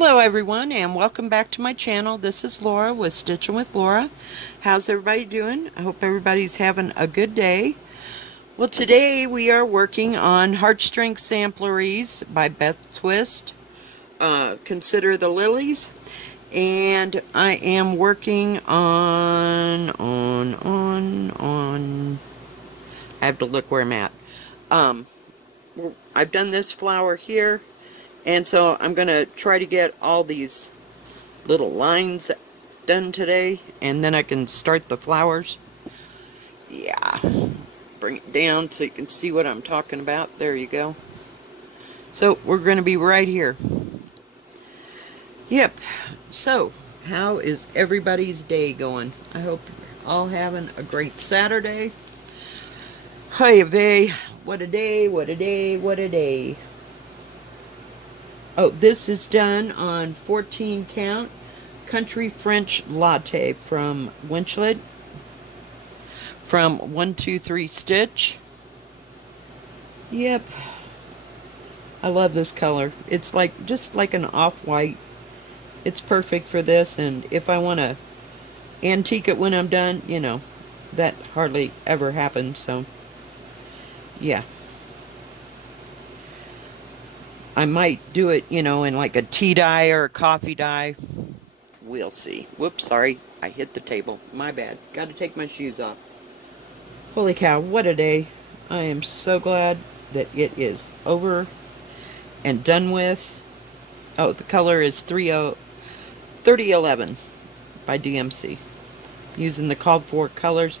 Hello everyone and welcome back to my channel. This is Laura with Stitchin with Laura. How's everybody doing? I hope everybody's having a good day. Well, today we are working on Heartstring Sampleries by Beth Twist. Consider the Lilies. And I am working on I have to look where I'm at. I've done this flower here. And so I'm going to try to get all these little lines done today, and then I can start the flowers. Yeah, bring it down so you can see what I'm talking about. There you go. So we're going to be right here. Yep. So how is everybody's day going? I hope you're all having a great Saturday. Hi, vey. What a day, what a day, what a day. Oh, this is done on 14 count Country French Latte from Winchlet from 123 Stitch. Yep, I love this color. It's like just like an off-white. It's perfect for this, and if I want to antique it when I'm done, you know, that hardly ever happens. So yeah, I might do it, you know, in like a tea dye or a coffee dye. We'll see. Whoops, sorry. I hit the table. My bad. Got to take my shoes off. Holy cow, what a day. I am so glad that it is over and done with. Oh, the color is 3011 by DMC. Using the called for colors.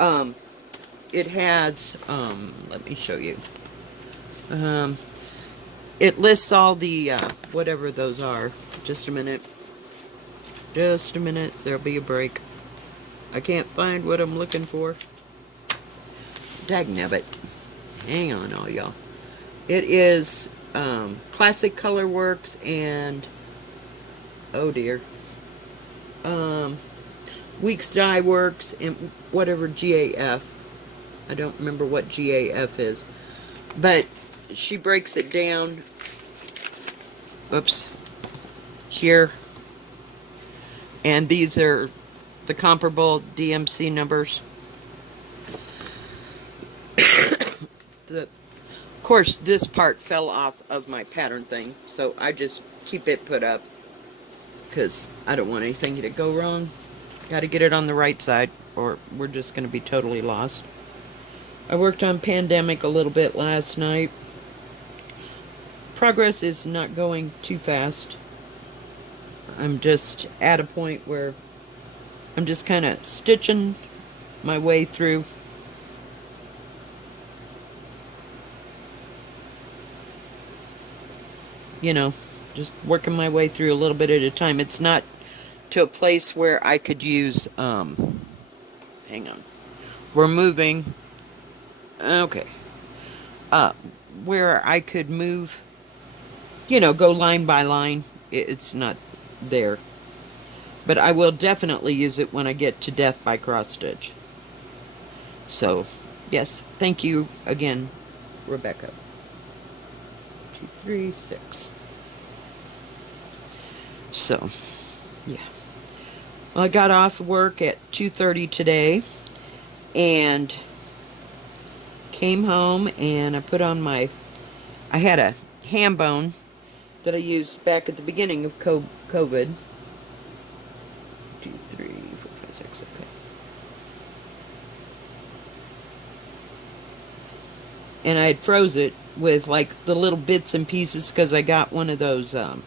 It has, let me show you. It lists all the, whatever those are. Just a minute. Just a minute. There'll be a break. I can't find what I'm looking for. Dagnabbit. Hang on, all y'all. It is, Classic Color Works and, oh dear, Weeks Dye Works and whatever GAF. I don't remember what GAF is. But she breaks it down, oops, here, and these are the comparable DMC numbers. Of course, this part fell off of my pattern thing, so I just keep it put up, because I don't want anything to go wrong. Got to get it on the right side, or we're just going to be totally lost. I worked on Pandemic a little bit last night. Progress is not going too fast. I'm just at a point where I'm just kind of stitching my way through. You know, just working my way through a little bit at a time. It's not to a place where I could use, hang on. We're moving. Okay. Where I could move, you know, go line by line. It's not there. But I will definitely use it when I get to Death by Cross Stitch. So, yes, thank you again, Rebecca. 2, 3, 6. So, yeah. Well, I got off work at 2:30 today, and came home, and I put on my, I had a ham bone that I used back at the beginning of COVID. 2, 3, 4, 5, 6, okay. And I had froze it with like the little bits and pieces because I got one of those, oh,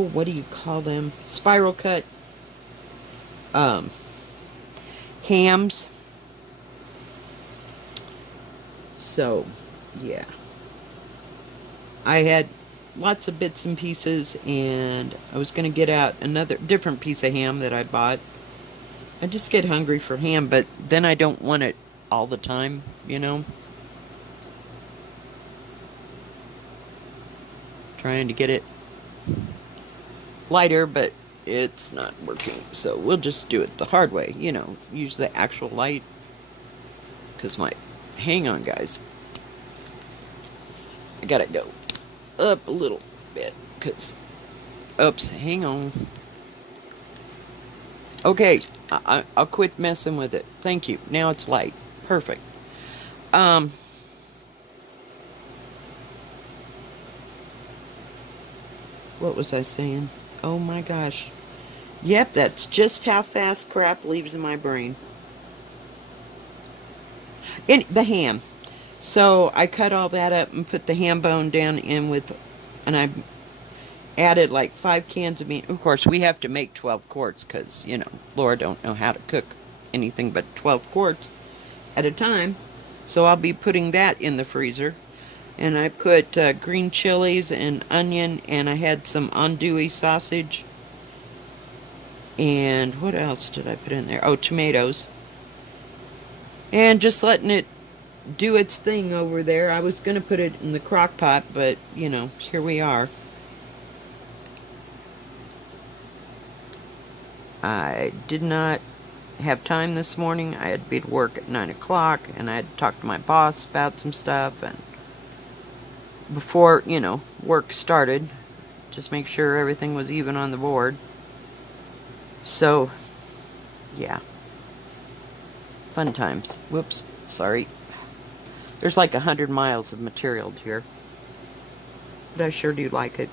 what do you call them? Spiral cut, hams. So, yeah. I had lots of bits and pieces, and I was going to get out another different piece of ham that I bought. I just get hungry for ham, but then I don't want it all the time, you know. Trying to get it lighter, but it's not working. So we'll just do it the hard way, you know, use the actual light. Because my, hang on guys, I gotta go up a little bit because Oops, hang on. Okay, I'll quit messing with it. Thank you. Now it's light. Perfect. What was I saying? Oh my gosh. Yep, that's just how fast crap leaves in my brain. The ham. So I cut all that up and put the ham bone down in with, and I added like 5 cans of meat. Of course, we have to make 12 quarts because, you know, Laura don't know how to cook anything but 12 quarts at a time. So I'll be putting that in the freezer. And I put green chilies and onion, and I had some andouille sausage. And what else did I put in there? Oh, tomatoes. And just letting it do its thing over there. I was going to put it in the crock pot, but, you know, here we are. I did not have time this morning. I had to be at work at 9 o'clock, and I had to talk to my boss about some stuff, and before, you know, work started, just make sure everything was even on the board. So, yeah. Fun times. Whoops, sorry. There's like 100 miles of material here, but I sure do like it.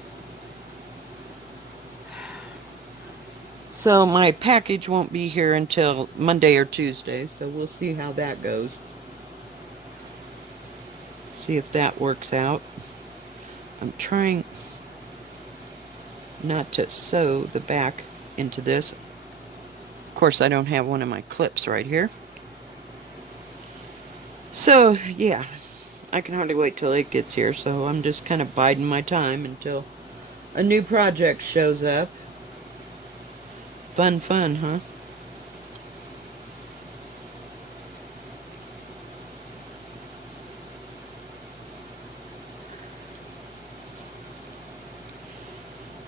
So my package won't be here until Monday or Tuesday, so we'll see how that goes. See if that works out. I'm trying not to sew the back into this. Of course, I don't have one of my clips right here. So, yeah, I can hardly wait till it gets here, so I'm just kind of biding my time until a new project shows up. Fun, fun, huh?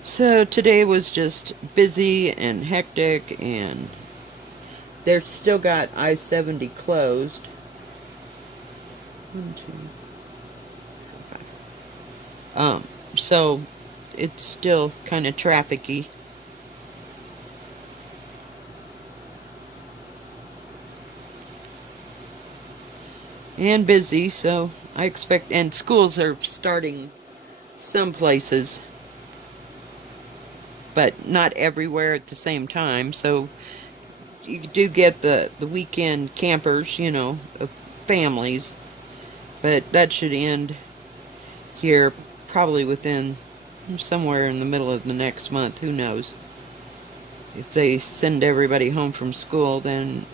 So today was just busy and hectic, and they've still got I-70 closed. 1, 2, 5. So it's still kind of trafficy. And busy, so I expect, and schools are starting some places, but not everywhere at the same time, so you do get the weekend campers, you know, of families, but that should end here probably within somewhere in the middle of the next month. Who knows? If they send everybody home from school, then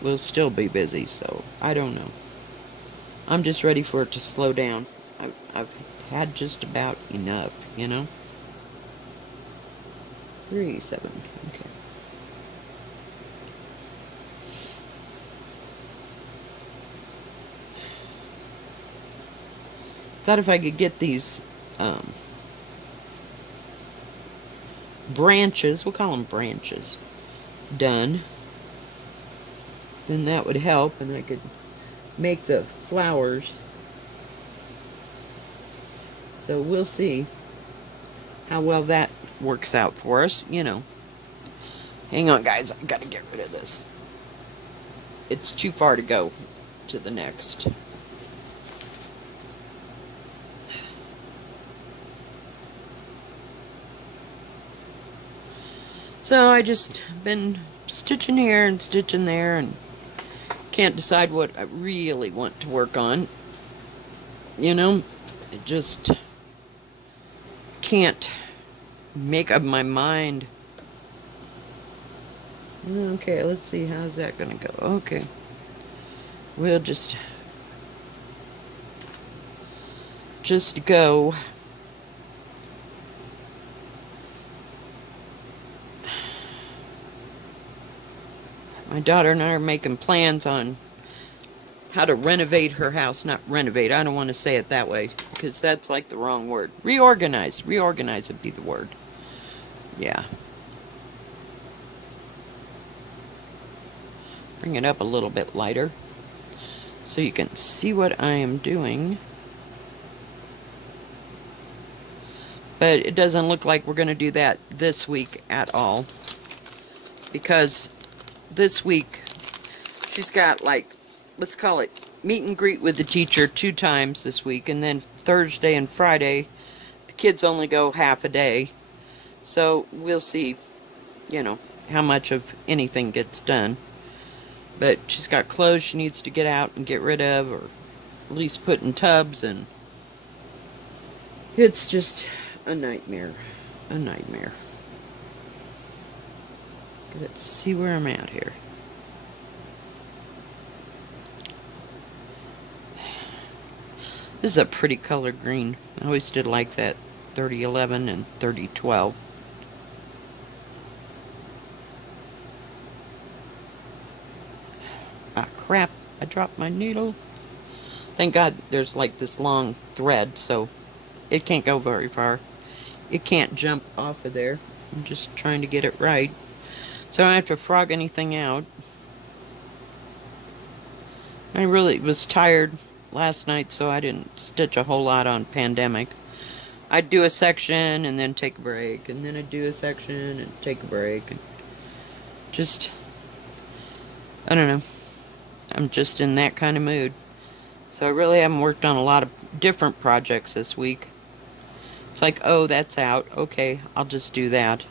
we'll still be busy, so I don't know. I'm just ready for it to slow down. I've had just about enough, you know? 3, 7, okay. Thought if I could get these branches, we'll call them branches, done, then that would help, and I could make the flowers. So we'll see how well that works out for us, you know. Hang on, guys, I gotta get rid of this. It's too far to go to the next. So I just been stitching here and stitching there, and can't decide what I really want to work on. You know, I just can't make up my mind. Okay, let's see, how's that gonna go? Okay, we'll just go. My daughter and I are making plans on how to renovate her house. Not renovate, I don't want to say it that way, because that's like the wrong word. Reorganize. Reorganize would be the word. Yeah. Bring it up a little bit lighter so you can see what I am doing. But it doesn't look like we're going to do that this week at all. Because this week, she's got like, let's call it meet and greet with the teacher 2 times this week. And then Thursday and Friday, the kids only go half a day. So we'll see, you know, how much of anything gets done. But she's got clothes she needs to get out and get rid of, or at least put in tubs, and it's just a nightmare. A nightmare. Let's see where I'm at here. This is a pretty color green. I always did like that 3011 and 3012. Ah, crap. I dropped my needle. Thank God there's like this long thread, so it can't go very far. It can't jump off of there. I'm just trying to get it right, so I don't have to frog anything out. I really was tired last night, so I didn't stitch a whole lot on Pandemic. I'd do a section and then take a break, and then I'd do a section and take a break, and just, I don't know. I'm just in that kind of mood. So I really haven't worked on a lot of different projects this week. It's like, oh, that's out. Okay, I'll just do that.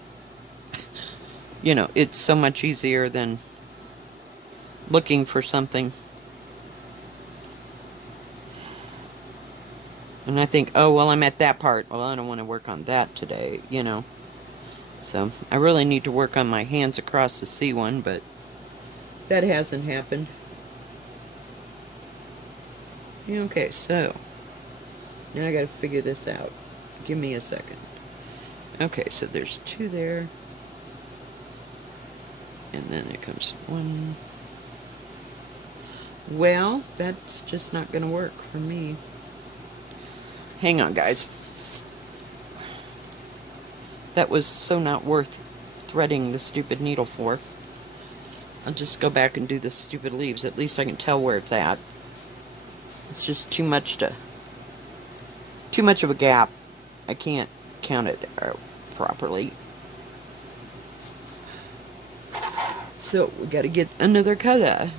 You know, it's so much easier than looking for something. And I think, oh, well, I'm at that part. Well, I don't want to work on that today, you know. So I really need to work on my hands across the C one, but that hasn't happened. Okay, so now I gotta figure this out. Give me a second. Okay, so there's 2 there. And then there comes 1. Well, that's just not gonna work for me. Hang on, guys. That was so not worth threading the stupid needle for. I'll just go back and do the stupid leaves. At least I can tell where it's at. It's just too much of a gap. I can't count it properly. So we got to get another color.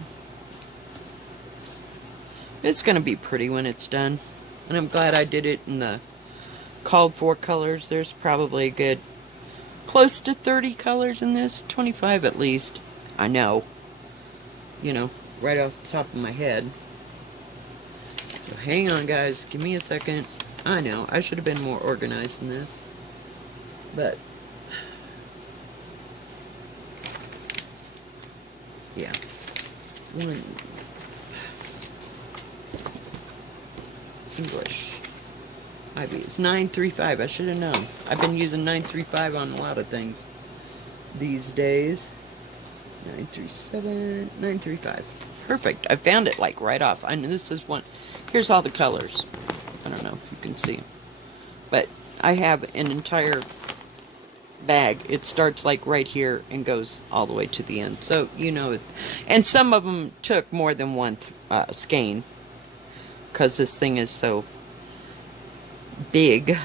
It's going to be pretty when it's done. And I'm glad I did it in the called for colors. There's probably a good close to 30 colors in this. 25 at least. I know. You know, right off the top of my head. So hang on, guys. Give me a second. I know. I should have been more organized than this. But yeah. English. IB. It's 935. I should have known. I've been using 935 on a lot of things these days. 937, 935. Perfect. I found it like right off. I know this is one. Here's all the colors. I don't know if you can see them. But I have an entire bag. It starts like right here and goes all the way to the end. So, you know, and some of them took more than one skein. Because this thing is so big.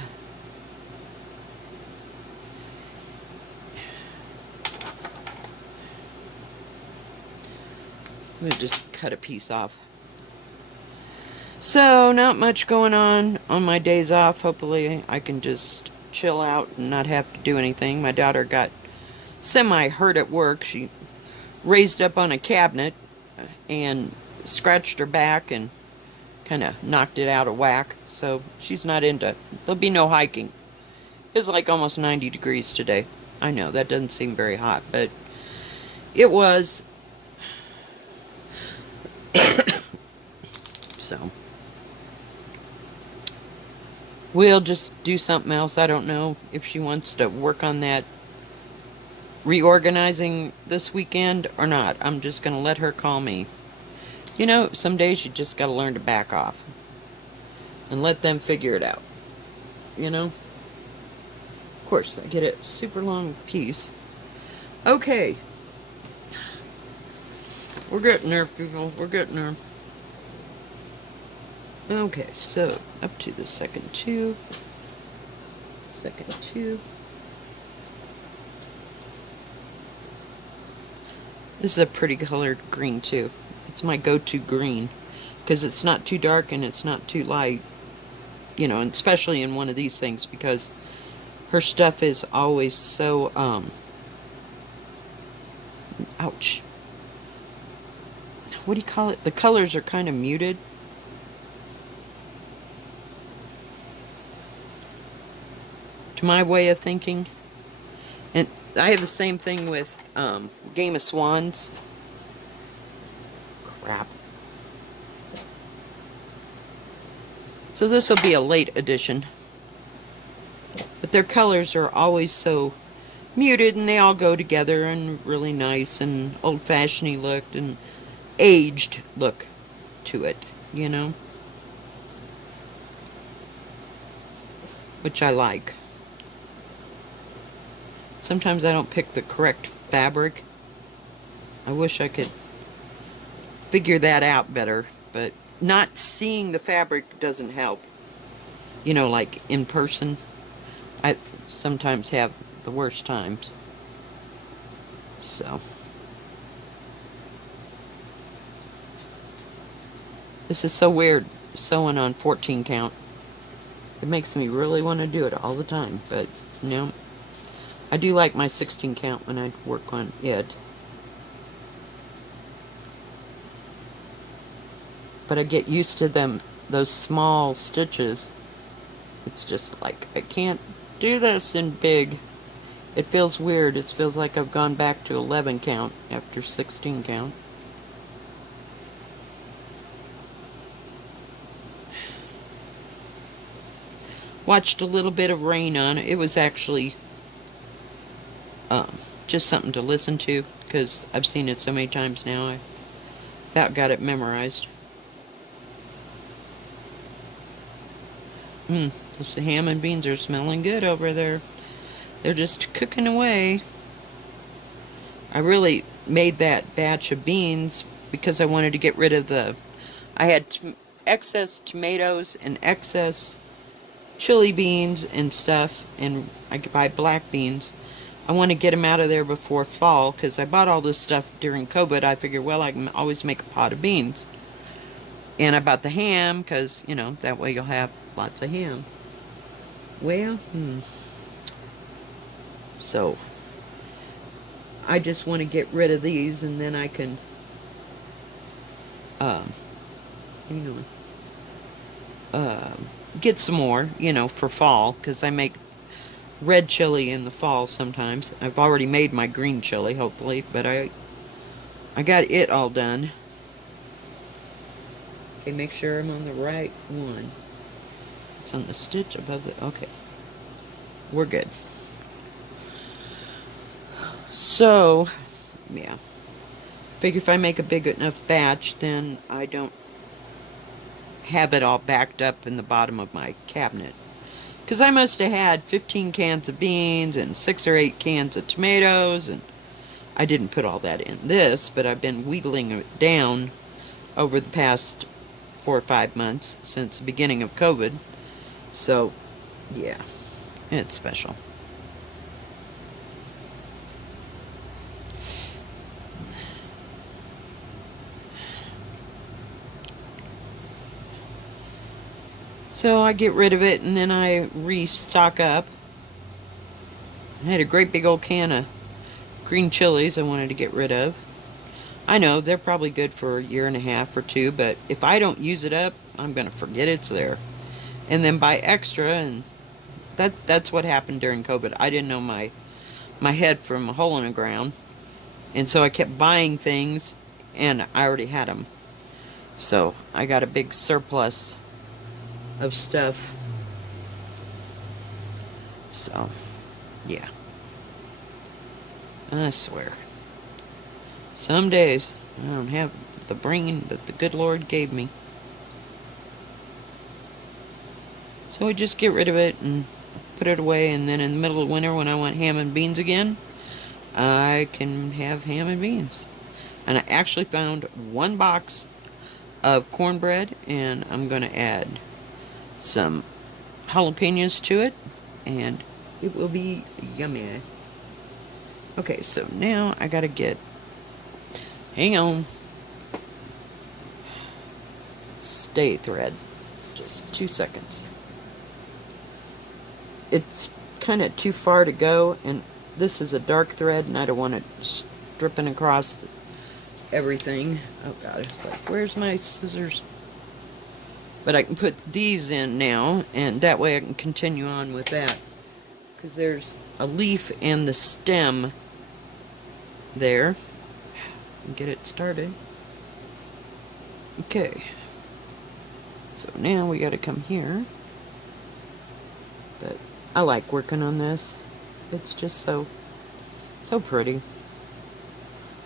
I'm going to just cut a piece off. So, not much going on my days off. Hopefully, I can just chill out and not have to do anything. My daughter got semi-hurt at work. She raised up on a cabinet and scratched her back and kind of knocked it out of whack. So, she's not into it. There'll be no hiking. It's like almost 90 degrees today. I know, that doesn't seem very hot, but it was. So we'll just do something else. I don't know if she wants to work on that reorganizing this weekend or not. I'm just going to let her call me. You know, some days you just got to learn to back off and let them figure it out. You know? Of course, I get a super long piece. Okay. We're getting there, people. We're getting there. Okay, so up to the second 2. second tube. This is a pretty colored green too. It's my go-to green because it's not too dark and it's not too light, you know, and especially in one of these things because her stuff is always so ouch, what do you call it, the colors are kind of muted. To my way of thinking. And I have the same thing with Game of Swans. Crap. So this will be a late edition. But their colors are always so muted and they all go together and really nice and old-fashioned looked and aged look to it, you know? Which I like. Sometimes I don't pick the correct fabric. I wish I could figure that out better, but not seeing the fabric doesn't help. You know, like in person, I sometimes have the worst times. So, this is so weird, sewing on 14 count. It makes me really want to do it all the time, but you know, I do like my 16 count when I work on it. But I get used to them, those small stitches. It's just like, I can't do this in big. It feels weird. It feels like I've gone back to 11 count after 16 count. Watched a little bit of Rain on it. It was actually just something to listen to because I've seen it so many times now. I about got it memorized. Those ham and beans are smelling good over there. They're just cooking away. I really made that batch of beans because I wanted to get rid of I had excess tomatoes and excess chili beans and stuff, and I could buy black beans. I want to get them out of there before fall because I bought all this stuff during COVID. I figured, well, I can always make a pot of beans. And I bought the ham because, you know, that way you'll have lots of ham. Well, so I just want to get rid of these and then I can, you know, get some more, you know, for fall because I make red chili in the fall sometimes. I've already made my green chili, hopefully, but I got it all done. Okay, make sure I'm on the right one. It's on the stitch above the, okay. We're good. So, yeah. Figure if I make a big enough batch, then I don't have it all backed up in the bottom of my cabinet. Because I must have had 15 cans of beans and 6 or 8 cans of tomatoes, and I didn't put all that in this, but I've been wheedling it down over the past 4 or 5 months since the beginning of COVID. So, yeah, it's special. So I get rid of it and then I restock up. I had a great big old can of green chilies I wanted to get rid of. I know they're probably good for a year and a half or 2, but if I don't use it up, I'm gonna forget it's there. And then buy extra, and that's what happened during COVID. I didn't know my head from a hole in the ground, and so I kept buying things, and I already had them. So I got a big surplus of stuff. So, yeah. I swear. Some days I don't have the brain that the good Lord gave me. So I just get rid of it and put it away, and then in the middle of winter when I want ham and beans again, I can have ham and beans. And I actually found 1 box of cornbread, and I'm going to add some jalapenos to it and it will be yummy. Okay, so now I gotta get, hang on, stay thread, just 2 seconds. It's kind of too far to go, and this is a dark thread, and I don't want it stripping across everything. Oh god, it's like, where's my scissors? But I can put these in now, and that way I can continue on with that, because there's a leaf and the stem there. Get it started. Okay, so now we got to come here. But I like working on this. It's just so pretty.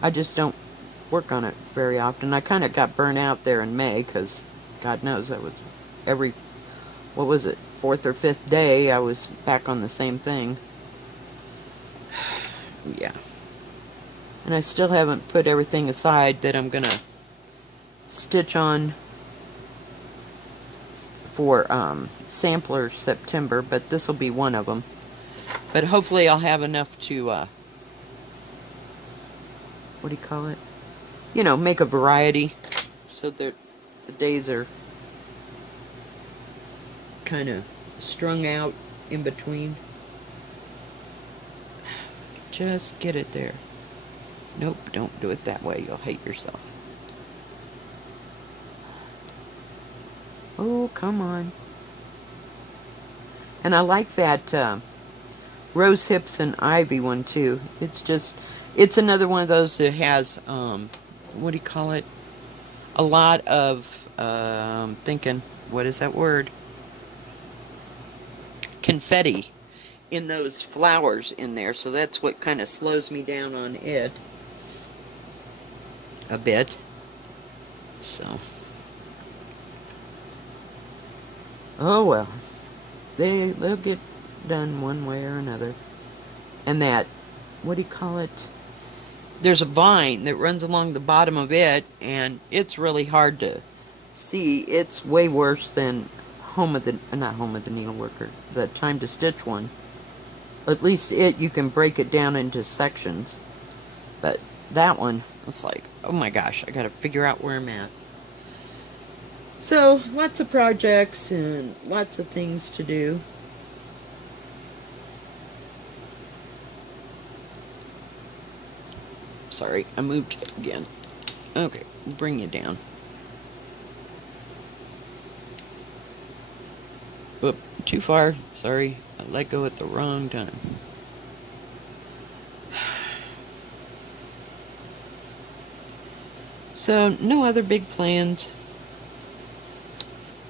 I just don't work on it very often. I kind of got burnt out there in May, because God knows I was every, what was it, 4th or 5th day I was back on the same thing. Yeah. And I still haven't put everything aside that I'm gonna stitch on for Sampler September, but this will be one of them. But hopefully I'll have enough to what do you call it? You know, make a variety, so that the days are kind of strung out in between. Just get it there. Nope, don't do it that way. You'll hate yourself. Oh, come on. And I like that Rose Hips and Ivy one too. It's just, it's another one of those that has, what do you call it? A lot of, thinking, what is that word? Confetti in those flowers in there. So that's what kind of slows me down on it a bit. So, oh well, they'll get done one way or another. And that, what do you call it? There's a vine that runs along the bottom of it, and it's really hard to see. It's way worse than not Home of the Needleworker, the Time to Stitch one. At least you can break it down into sections. But that one, it's like, oh my gosh, I gotta figure out where I'm at. So, lots of projects and lots of things to do. Sorry, I moved again. Okay, bring you down. Whoop, too far. Sorry, I let go at the wrong time. So, no other big plans.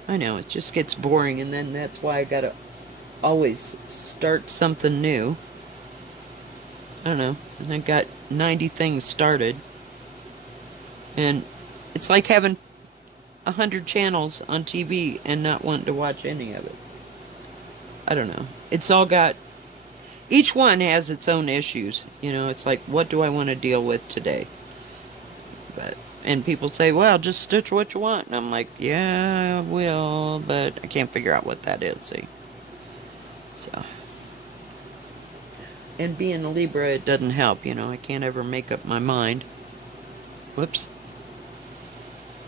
I know, it just gets boring, and then that's why I gotta always start something new. I don't know, and I got 90 things started. And it's like having 100 channels on TV and not wanting to watch any of it. I don't know. It's all got, each one has its own issues. You know, it's like, what do I want to deal with today? But, and people say, well, just stitch what you want. And I'm like, yeah, I will, but I can't figure out what that is, see? So. And being a Libra, it doesn't help, you know. I can't ever make up my mind. Whoops.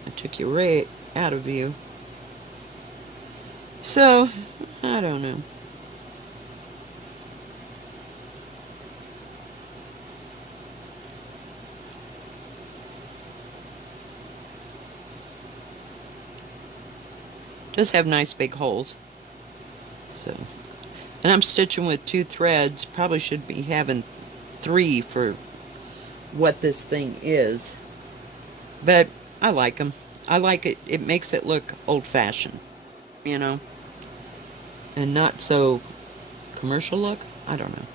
I took you right out of view. So, I don't know. Does have nice big holes. So, and I'm stitching with 2 threads. Probably should be having 3 for what this thing is. But I like them. I like it. It makes it look old-fashioned, you know, and not so commercial look. I don't know.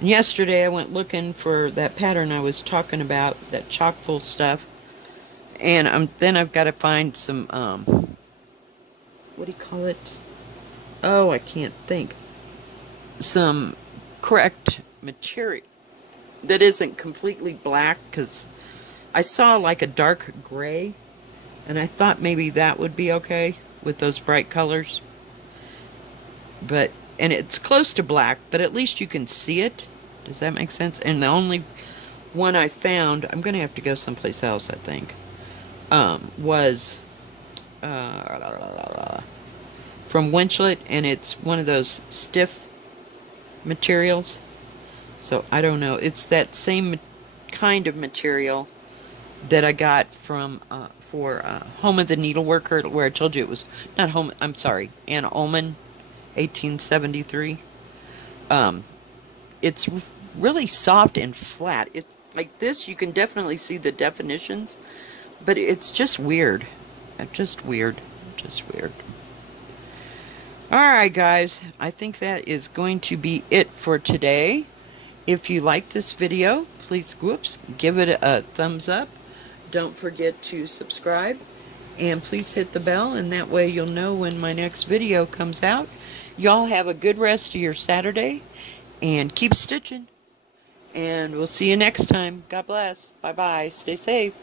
And yesterday I went looking for that pattern I was talking about, that chock full stuff, and then I've got to find some what do you call it? Oh, I can't think. Some correct material that isn't completely black, because I saw like a dark gray, and I thought maybe that would be okay with those bright colors. But and it's close to black, but at least you can see it. Does that make sense? And the only one I found, I'm going to have to go someplace else, I think, was from Winchlet, and it's one of those stiff materials. So I don't know. It's that same kind of material that I got from for Home of the Needleworker, where I told you it was not Home. I'm sorry, Anna Ullman, 1873. It's really soft and flat. It's like this. You can definitely see the definitions, but it's just weird. Just weird. Alright guys, I think that is going to be it for today. If you like this video, please give it a thumbs up. Don't forget to subscribe, and please hit the bell, and that way you'll know when my next video comes out. Y'all have a good rest of your Saturday, and keep stitching. And we'll see you next time. God bless. Bye-bye. Stay safe.